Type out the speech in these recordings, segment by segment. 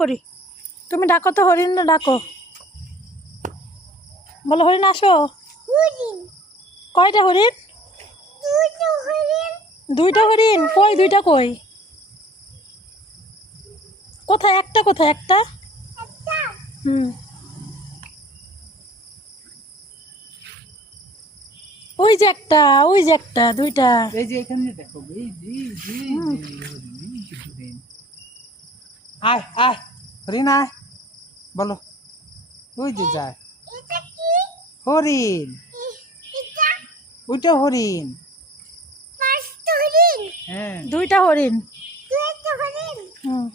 করি। তুমি ডাকো তো হরিণ, না ডাকো, বলো হরিণ আসো। কয়টা হরিণ? দুইটা হরিণ? কই দুইটা কই? কোথায় একটা, কোথায় একটা? হুম, ওই যে একটা, ওই যে একটা, দুইটা। এই যে এখানে দেখো, এই যে আয় আয় হরিণ আয়, বলো। ওই যে যায় হরিণ, ওইটা হরিণ। হ্যাঁ, দুইটা হরিণ। হুম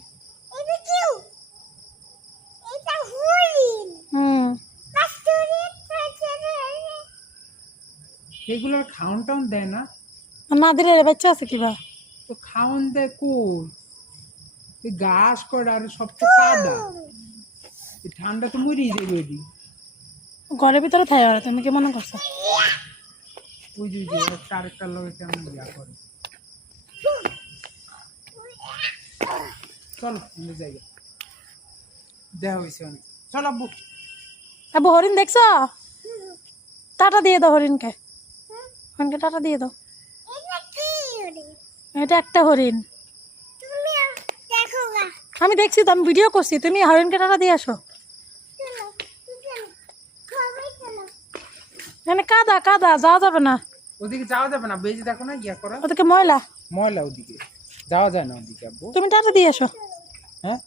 হুম। এগুলোর খাওন টাউন দেয় না না দিলে রে বাচ্চা আছে কিবা। তো, খাওন দেয় কই? এই ঘাস করা আর সব তো কাদা, এই ঠান্ডা তো মরি যাবে ওইদি। ঘরের ভিতরে থাই ওরা, তুমি কি মনে করছো? ওই যে একটা আরেকটার লগে কেমন ইয়া করে। চলো অন্য জায়গায় দেখা হয়েছে অনেক, চল আব্বু। আবু হরিণ দেখছো? টাটা দিয়ে দাও হরিণকে, হরিণকে টাটা দিয়ে দাও। এটা একটা হরিণ। আমি দেখছি তো, আমি ভিডিও করছি, তুমি হরিণকে টাটা দিয়ে আসো। এখানে কাদা কাদা, যাওয়া যাবে না, ওদিকে যাওয়া যাবে না, বেজে দেখো না ইয়া করা ওদিকে ময়লা। ময়লা, ওদিকে যাওয়া যায় না ওদিকে আব্বু। তুমি টাটা দিয়ে আসো। হ্যাঁ